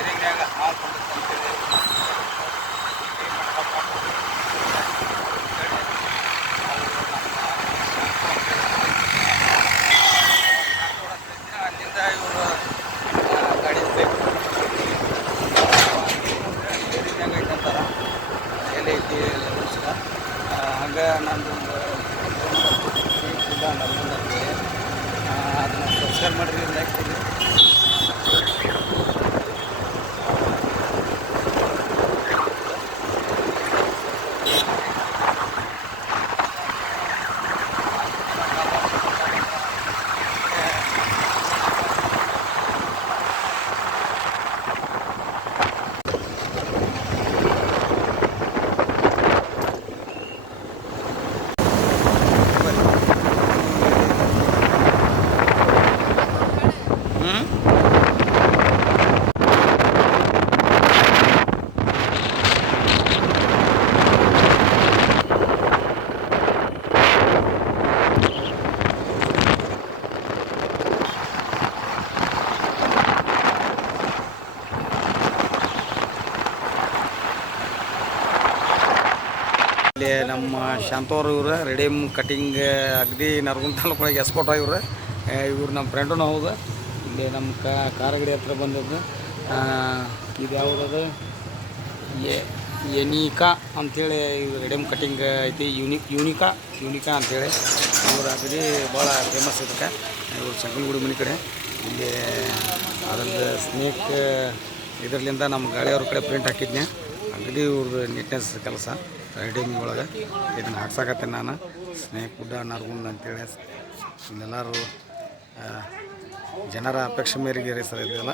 ಹಿರಿಯಾಗ ಹಾಲು ಅಲ್ಲಿಂದ ಇವರು ಕಡಿಸ್ಬೇಕು ಹಿರಿಯಾಗ ಐತಂತಾರ ಎಲ್ಲಿ ಐತಿ ಹಂಗೆ ನಮ್ಮದೊಂದು ಇಲ್ಲ ಅದನ್ನ ಸಬ್ಸ್ಕ್ರೈಬ್ ಮಾಡಿರಿ ಲೈಕ್ ಕೊಡಿ ಇಲ್ಲಿ ನಮ್ಮ ಶಾಂತವ್ರು ಇವ್ರು, ರೆಡಿಮ್ ಕಟಿಂಗ್, ಅಗ್ದಿ ನರಗುಂದ ತಾಲೂಕೊಳಗೆ ಎಸ್ಪೋರ್ಟ್ ಇವ್ರು ಇವ್ರು ನಮ್ಮ ಫ್ರೆಂಡೂ ಹೌದು. ಇಲ್ಲಿ ನಮ್ಮ ಕಾರಗಡಿ ಹತ್ರ ಬಂದದ್ದು. ಇದು ಯಾವುದದು? ಎ, ಎನಿಕಾ ಅಂಥೇಳಿ ಇವು ರೆಡಿಮ್ ಕಟಿಂಗ್ ಐತಿ. ಯೂನಿಕ್ ಯೂನಿಕಾ ಯೂನಿಕಾ ಅಂಥೇಳಿ ಇವ್ರ ಅಗದಿ ಭಾಳ ಫೇಮಸ್ ಇದಕ್ಕೆ. ಇವ್ರು ಸಂಗನಗುಡಿ ಮನೆ ಕಡೆ. ಇಲ್ಲಿ ಅದ್ರದ್ದು ಸ್ನೇಕ್ ಇದರಲ್ಲಿಂದ ನಮ್ಮ ಗಾಳಿಯವ್ರ ಕಡೆ ಪ್ರಿಂಟ್ ಹಾಕಿದ್ನೆ. ಅಗದಿ ಇವ್ರದ್ದು ನೀಟ್ನೆಸ್ ಕೆಲಸ, ರೈಡಿಂಗ್ ಒಳಗೆ. ಇದನ್ನು ಹಾಕ್ಸಾಕತ್ತೇನೆ ನಾನು. ಸ್ನೇಕ್ ಗುಡ್ಡ ನರ್ಗುಂಡ್ ಅಂತೇಳಿ. ಇಲ್ಲೆಲ್ಲರೂ ಜನರ ಅಪೇಕ್ಷೆ ಮೇರೆಗೆ ರೀ ಸರ್ ಇದೆಲ್ಲ.